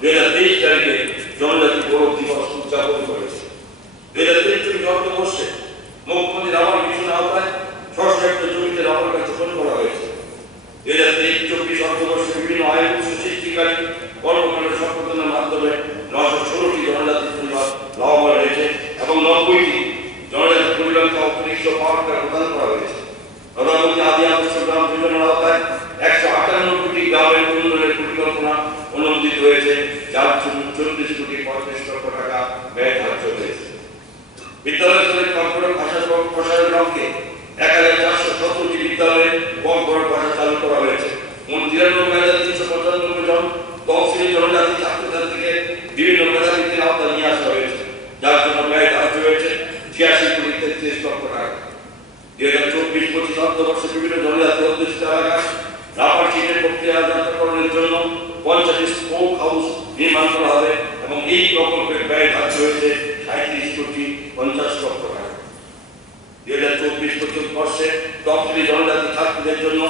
2023 তারিখে জনজাতি গৌরব দিবস উদযাপন করেছে। 2023 অর্থবর্ষে মুখ্যমন্ত্রী রামায়ণ মিশনের আওতায় 600 হেক্টর জমিতে রাবার গাছ রোপণ করা হয়েছে। 2023-24 অর্থবর্ষে বিভিন্ন আয় উৎস সৃষ্টিকারী কর্মকাণ্ডের সম্পাদনের মাধ্যমে 916টি জনজাতি পরিবার লাভবান হয়েছে এবং 90টি জনজাতি পরিবারকে অতিরিক্ত পাওয়ার টাকা প্রদান করা হয়েছে। প্রধানমন্ত্রী আদি আদর্শ গ্রাম যোজনার আওতায় 158 কোটি গ্রামের উন্নয়নের পরিকল্পনা অনুমোদিত হয়েছে, যার জন্য 40 কোটি 35 লক্ষ টাকা ব্যয় ধার্য হয়েছে। বিদ্যালয় স্তরে কর্পোরেট ভাষা প্রসারের লক্ষ্যে 1470টি বিদ্যালয়ে কর্পোরেট ভাষা চালু করা হয়েছে। মোট 93,395 জন তফসিলি জনজাতি ছাত্রছাত্রীকে বিভিন্ন মেধাবৃত্তির আওতায় নিয়ে আসা হয়েছে, যার জন্য ব্যয় ধার্য হয়েছে 86 কোটি 33 লক্ষ টাকা। 2024-25 অর্থবর্ষে বিভিন্ন জনজাতি অধ্যুষিত এলাকা রাবার শিটের প্রক্রিয়াজাতকরণের জন্য 50টি স্পোক হাউস নির্মাণ করা হবে এবং এই প্রকল্পের ব্যয় ধার্য হয়েছে 37 কোটি 50 লক্ষ টাকা। 2024-25 বর্ষে তফসিলি জনজাতি ছাত্রদের জন্য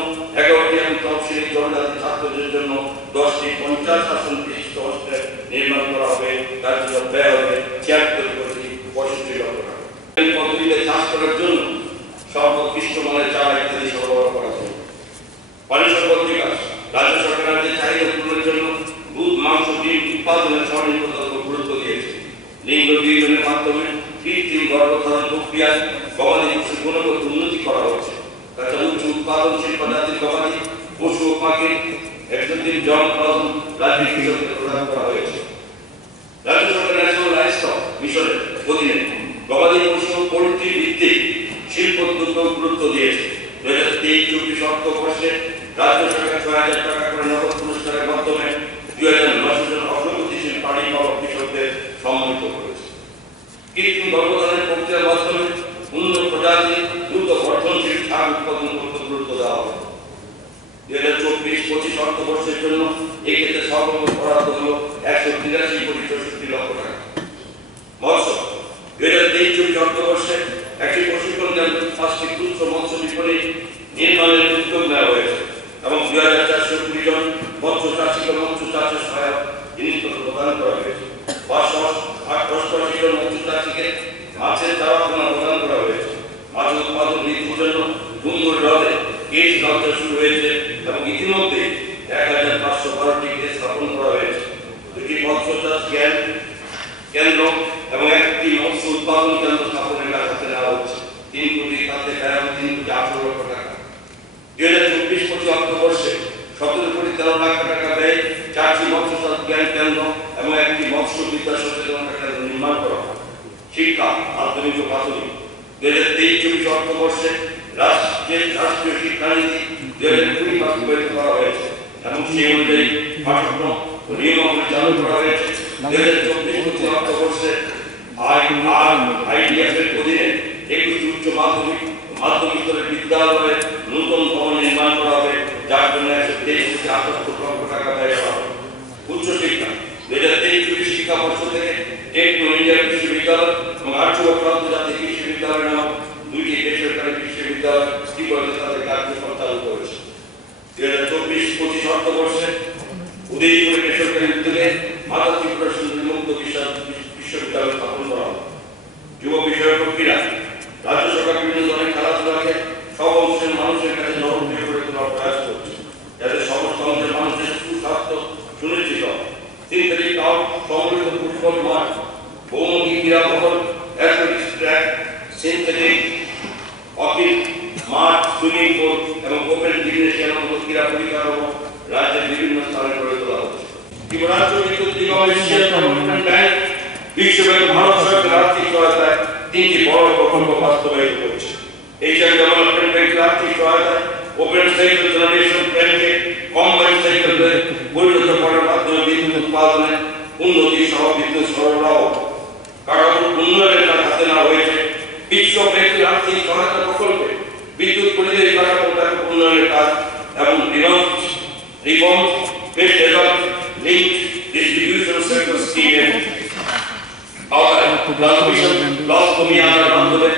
11টি এবং তফসিলি জনজাতি ছাত্রদের জন্য 10টি 50 আসন বিশিষ্ট হোস্টেল নির্মাণ করা হবে, তার জন্য ব্যয় হবে 76 কোটি 65 লক্ষ টাকা। এই পদ্ধতিতে চাষ করার জন্য সর্বোৎকৃষ্ট মানের চারা ইত্যাদি সরবরাহ করা হবে। পানি সম্পদ বিকাশ রাজ্য সরকারের চাহিদা পূরণের জন্য দুধ, মাংস, ডিম উৎপাদনের স্বনির্ভরতার উপর গুরুত্ব দিয়েছে। লিঙ্গ বিভাজনের মাধ্যমে কৃত্রিম গর্ভধারণ প্রক্রিয়ায় গবাদি পশুর গুণগত উন্নতি করা হচ্ছে। তাছাড়া উচ্চ উৎপাদনশীল প্রজাতির গবাদি পশু ও পাখির এক্সোটিক জন উৎপাদন রাজ্যের কৃষকদের প্রদান করা হয়েছে। রাজ্য সরকার ন্যাশনাল লাইভস্টক মিশনের অধীনে গবাদি পশু ও পোল্ট্রি ভিত্তিক শিল্প উদ্যোগকে গুরুত্ব দিয়েছে। 2023-24 অর্থবর্ষে রাজ্য সরকার 6,000 টাকা করে নগদ পুরস্কারের মাধ্যমে 2,900 জন অগ্রগতিশীল প্রাণী পালক কৃষকদের সম্মানিত করেছে। কৃত্রিম গর্ভধারণের প্রক্রিয়ার মাধ্যমে উন্নত প্রজাতির দ্রুত বর্ধনশীল ছাগ উৎপাদন করতে গুরুত্ব দেওয়া হবে। 2024-25 অর্থবর্ষের জন্য এই ক্ষেত্রে সর্বমোট বরাদ্দ হল 183 কোটি 64 লক্ষ টাকা। মৎস্য 2023-24 অর্থবর্ষে একটি প্রশিক্ষণ কেন্দ্র 5টি ক্ষুদ্র মৎস্য বিপণী নির্মাণের উদ্যোগ নেওয়া হয়েছে এবং 2,420 জন মৎস্য চাষীকে মৎস্য চাষের সহায়ক জিনিসপত্র প্রদান করা হয়েছে। 588 জন মৎস্য চাষীকে মাছের চারা পোনা প্রদান করা হয়েছে। মাছ উৎপাদন বৃদ্ধির জন্য ডুঙ্গুর হ্রদে কেজ যাত্রা শুরু হয়েছে এবং ইতিমধ্যে 1,512টি কেজ স্থাপন করা হয়েছে। 2টি মৎস্য চাষ কেন্দ্র এবং একটি মৎস্য উৎপাদন কেন্দ্র স্থাপনের কাজ হাতে নেওয়া হচ্ছে। 3 কোটি তাতে ব্যয় 3 কোটি 18 লক্ষ টাকা। 2024-25 অর্থবর্ষে 17 কোটি 13 লাখ টাকা ব্যয় 4টি মৎস্য চাষ কেন্দ্র এবং একটি মৎস্য বিদ্যা সচেতনতা কেন্দ্র নির্মাণ করা হবে। শিক্ষা মাধ্যমিক ও প্রাথমিক 2023-24 অর্থবর্ষে রাষ্ট্রীয় শিক্ষানীতি 2020 বাস্তবায়িত করা হয়েছে এবং সেই অনুযায়ী পাঠ্যক্রম ও নিয়মাবলী চালু করা হয়েছে। 2024-25 অর্থবর্ষে IDF এর অধীনে 21টি উচ্চ মাধ্যমিক ও মাধ্যমিক স্তরের বিদ্যালয়ে নতুন ভবন নির্মাণ করা হবে, যার জন্য 123 কোটি 78 লক্ষ টাকা ব্যয় করা হবে। উচ্চ শিক্ষা 2023-24 শিক্ষাবর্ষ থেকে টেকনো ইন্ডিয়া বিশ্ববিদ্যালয় এবং আর্যভট্ট আন্তর্জাতিক বিশ্ববিদ্যালয় নামক 2টি বেসরকারি বিশ্ববিদ্যালয় তাদের কার্যক্রম চালু করেছে। 2024-25 অর্থবর্ষে উদয়পুরে বেসরকারি উদ্যোগে মাতা ত্রিপুরা সুন্দরী মুক্ত বিশ্ববিদ্যালয় স্থাপন করা হবে। যুব বিষয়ক ক্রীড়া রাজ্য সরকার বিভিন্ন ধরনের খেলাধুলাকে সব অংশের মানুষের কাছে জনপ্রিয় করে তোলার প্রয়াস করছে, যাতে সমস্ত অংশের মানুষের সুস্বাস্থ্য সুনিশ্চিত হয়। সিনথেটিক টার্ফ, সংগঠিত ফুটবল মাঠ, বহুমুখী ক্রীড়া ভবন, অ্যাথলেটিক্স ট্র্যাক, সিনথেটিক হকি মাঠ, সুইমিং পুল এবং ওপেন জিমনেশিয়ামের মতো ক্রীড়া পরিকাঠামো রাজ্যের বিভিন্ন স্থানে গড়ে তোলা হচ্ছে। রাজ্য বিদ্যুৎ নিগম, এশিয়ান ডেভেলপমেন্ট ব্যাংক, বিশ্বব্যাংক, ভারত সরকার আর্থিক সহায়তায় 3টি বড় প্রকল্প বাস্তবায়িত করছে। এশিয়ান ডেভেলপমেন্ট ব্যাংকের আর্থিক সহায়তায় ওপেন সাইকেল জেনারেশন প্ল্যান্টকে কম্বাইন্ড সাইকেলে পরিণত করার মাধ্যমে বিদ্যুৎ উৎপাদনে উন্নতি সহ বিদ্যুৎ সরবরাহ কাঠামোর উন্নয়নের কাজ হাতে নেওয়া হয়েছে। বিশ্ব ব্যাংকের আর্থিক সহায়তা প্রকল্পে বিদ্যুৎ পরিবেশ কাঠামোর উন্নয়নের কাজ এবং reform best result link distribution sector স্কিমের আওতায় ট্রান্সমিশন লস কমিয়ে আনার মাধ্যমে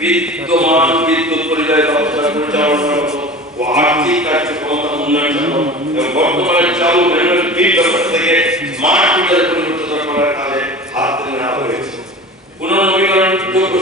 বিদ্যমান বিদ্যুৎ পরিযায়ী ব্যবস্থা পরিচালনা ও আর্থিক কার্যক্ষমতা উন্নয়ন এবং বর্তমানে চালু ম্যানুয়াল বিল ব্যবস্থা থেকে স্মার্ট মিটার পরিবর্তিত করার কাজে হাত নেওয়া হয়েছে। পুনর্নবীকরণযোগ্য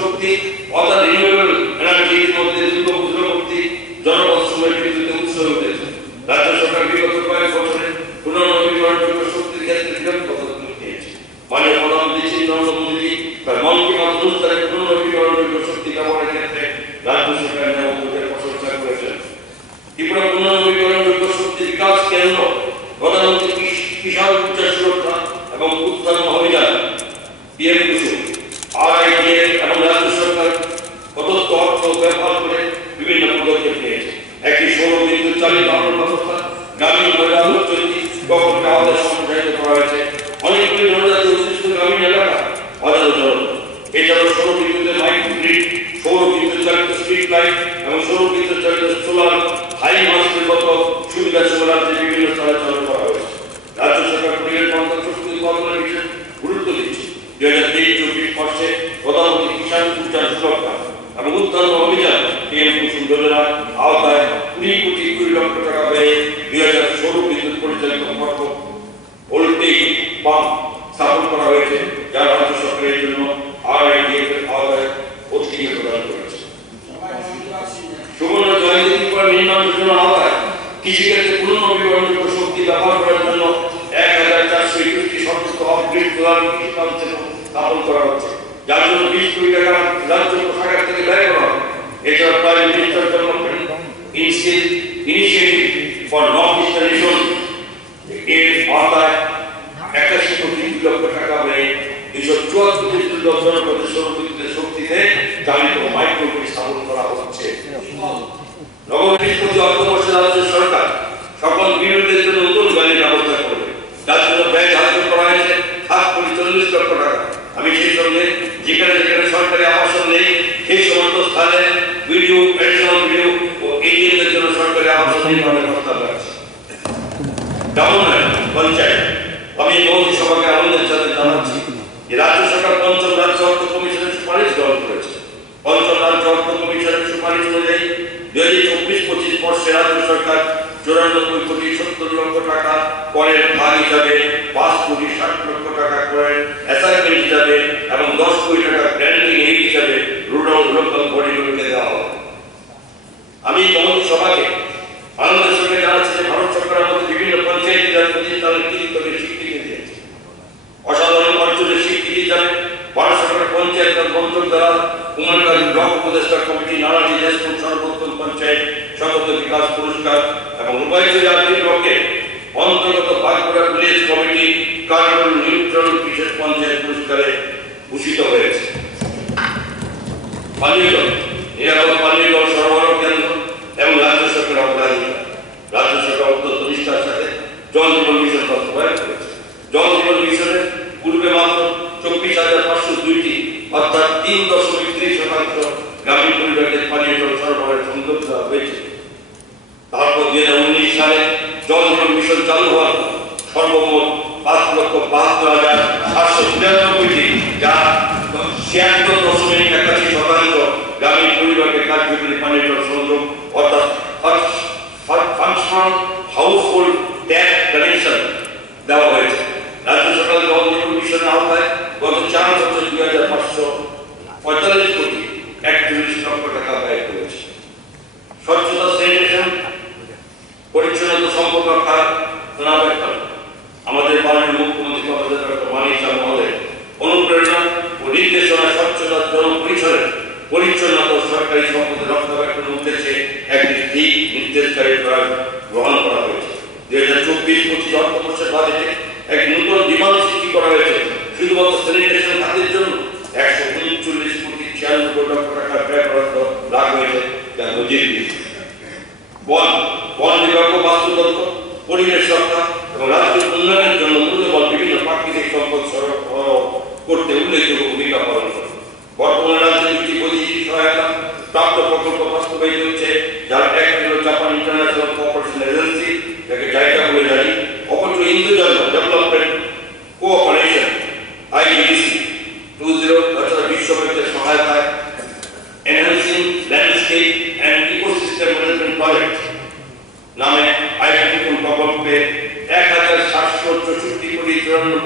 শক্তি অর্থাৎ রিনিউয়েবল এনার্জির মধ্যে দূরবর্তী জনবসতির বিদ্যুতের উৎস হয়েছে। রাজ্য সরকার বিগত কয়েক বছরে পুনর্নবীকরণযোগ্য শক্তির ক্ষেত্রে বৃহৎ পদক্ষেপ নিয়েছে। মাননীয় প্রধানমন্ত্রী নরেন্দ্র মোদী মন কি বাত অনুষ্ঠানে পুনর্নবীকরণযোগ্য শক্তি ব্যবহারের ক্ষেত্রে রাজ্য সরকার নেওয়া উদ্যোগের প্রশংসা করেছেন। ত্রিপুরা পুনর্নবীকরণযোগ্য শক্তি বিকাশ কেন্দ্র প্রধানমন্ত্রী কিষাণ ঊর্জা সুরক্ষা এবং উৎপাদন অভিযান পিএম কুসুম RITL এবং রাজ্য সরকার প্রদত্ত অর্থ ব্যবহার করে বিভিন্ন পদক্ষেপ নিয়েছে। একটি সৌর বিদ্যুৎ চালিত আলোর ব্যবস্থা, গ্রামীণ বাজার চলতি প্রকল্পে আমাদের সংযোজিত করা হয়েছে। অনেকগুলি জনজাতি অধিষ্ঠিত গ্রামীণ এলাকা হাজারো জনতা। এছাড়াও সৌর বিদ্যুতের মাইক্রো গ্রিড, সৌর বিদ্যুৎ চালিত স্ট্রিট লাইট এবং সৌর বিদ্যুৎ চালিত সোলার হাই মাস্টের মতো সুবিধা রাজ্যে বিভিন্ন স্তরে চালু করা হয়েছে। রাজ্য সরকার পরিবেশ বান্ধব শক্তি উৎপাদনের বিষয়ে গুরুত্ব দিচ্ছে। 2023-24 বর্ষে প্রধানমন্ত্রী কিষাণ ঊর্জা সুরক্ষা এবং উৎপাদন অভিযান পিএম কুসুম যোজনার আওতায় 20 কোটি 20 লক্ষ টাকা ব্যয়ে 2000 সৌর বিদ্যুৎ পরিচালিত ভোল্টেইক পাম্প স্থাপন করা হয়েছে, যা রাজ্য সরকারের জন্য RITL এর আওতায় অধিকার প্রদান করেছে। সুবর্ণ জয়ন্তী ত্রিপুরা নির্মাণ যোজনার আওতায় কৃষিক্ষেত্রে পুনর্নবীকরণযোগ্য শক্তি ব্যবহার করার জন্য 1421টি শর্ত অপগ্রেড সোলার কৃষি পাম্প স্থাপন করা হচ্ছে, যার জন্য 20 কোটি টাকা রাজ্য কোষাগার থেকে ব্যয় করা হবে। এছাড়া prime minister development initiative for north eastern reason এর আওতায় 81 কোটি 2 লক্ষ টাকা ব্যয়ে 274 জনপদের সৌর বিদ্যুতের শক্তিতে চালিত মাইক্রো গ্রিড স্থাপন করা হচ্ছে। নগর নিষ্পত্তি অর্থবর্ষে রাজ্য সরকার সকল বিনিয়োগের জন্য নতুন গাড়ির ব্যবস্থা করবে, যার জন্য ব্যয় ধার্য করা হয়েছে 740 লক্ষ টাকা। আমি সেই সঙ্গে যেখানে যেখানে সরকারি আবাসন নেই সেই সমস্ত স্থানে ভিডিও এডিশনাল ভিডিও ও এটিএম এর জন্য সরকারি আবাসন নির্মাণের প্রস্তাব রাখছে। পঞ্চায়েত আমি মন্ত্রী সভাকে আনন্দের সাথে জানাচ্ছি যে রাজ্য সরকার পঞ্চম রাজ্য অর্থ কমিশনের সুপারিশ গ্রহণ করেছে। পঞ্চম রাজ্য অর্থ কমিশনের সুপারিশ অনুযায়ী 2024-25 বর্ষে রাজ্য সরকার 94 কোটি 70 লক্ষ টাকা করের ভাগ হিসাবে, 5 কোটি 60 লক্ষ টাকা করের অ্যাসাইনমেন্ট হিসাবে এবং 10 কোটি টাকা গ্র্যান্টিং এইড হিসাবে রুরাল লোকাল বডিগুলোকে দেওয়া হবে। আমি মন্ত্রী সভাকে আনন্দের সঙ্গে জানাচ্ছি যে ভারত সরকার আমাদের বিভিন্ন পঞ্চায়েত প্রতিষ্ঠানের কৃতিত্বকে স্বীকৃতি দিয়েছে। অসাধারণ অর্জনের স্বীকৃতি হিসাবে ভারত সরকার পঞ্চায়েত মন্ত্রক দ্বারা কুমারগাঁও ব্লক উপদেষ্টা কমিটি, নানাজি দেশমুখ সর্বোত্তম পঞ্চায়েত সতত বিকাশ পুরস্কার এবং উপায়ুক্ত জাতীয় ব্লকে অন্তর্গত বাগপুরা ভিলেজ কমিটি কার্বন নিউট্রাল বিশেষ পঞ্চায়েত পুরস্কারে ভূষিত হয়েছে। পানীয় জল, নিরাপদ পানীয় জল সরবরাহ কেন্দ্র এবং রাজ্য সরকারের অগ্রাধিকার। রাজ্য সরকার অত্যন্ত নিষ্ঠার সাথে জল জীবন মিশন বাস্তবায়ন করেছে। জল জীবন মিশনের পূর্বে মাত্র 24,502টি অর্থাৎ 3.3% গ্রামীণ পরিবারদের পানীয় জল সরবরাহের সংযোগ দেওয়া হয়েছে। তারপর 2019 সালে জল জীবন মিশন চালু হওয়ার সর্বমোট 5,72,793টি, যা 76.81% গ্রামীণ পরিবারকে কার্যকরী পানীয় জল সংযোগ অর্থাৎ ফাংশনাল হাউসহোল্ড ট্যাপ কানেকশন দেওয়া হয়েছে। রাজ্য সরকার জল জীবন মিশনের আওতায় গত 4 বছরে 2,545 কোটি 41 লক্ষ টাকা ব্যয় করেছে। স্বচ্ছতা, স্যানিটেশন, পরিচ্ছন্নতা সম্পর্ক রক্ষা আমাদের মাননীয় মুখ্যমন্ত্রী ডক্টর মানিক শাহ মহোদয় অনুপ্রেরণা ও নির্দেশনা স্বচ্ছতা জনপরিসরের পরিচ্ছন্নতা সরকারি সম্পদের রক্ষণাবেক্ষণের উদ্দেশ্যে একটি দিক নির্দেশকারী প্রয়াস গ্রহণ করা হয়েছে। 2024-25 অর্থবর্ষের বাজেটে এক নতুন ডিমান্ড সৃষ্টি করা হয়েছে শুধুমাত্র স্যানিটেশন খাতের জন্য 139 কোটি 96 লক্ষ টাকা ব্যয় বরাদ্দ রাখা হয়েছে, যা নজিরবিহীন। বন বিভাগ, বাস্তুতন্ত্র, পরিবেশ রক্ষা এবং রাজ্যের উন্নয়নের জন্য মূল্যবান বিভিন্ন প্রাকৃতিক সম্পদ সরবরাহ করতে উল্লেখযোগ্য ভূমিকা পালন করে। বর্তমানে রাজ্যে 2টি বৈদেশিক সহায়তা প্রাপ্ত প্রকল্প বাস্তবায়িত হচ্ছে, যার একটি হল জাপান ইন্টারন্যাশনাল কোঅপারেশন এজেন্সি, যাকে জাইকা বলে জানি, অপরটি ইন্দো-জার্মান ডেভেলপমেন্ট কোঅপারেশন IDDC 20 তাছাড়া বিশ্ব ব্যাংকের সহায়তায় enhancing landscape and ecosystem management project নামে আইটি প্রকল্পে 1,764 কোটি 94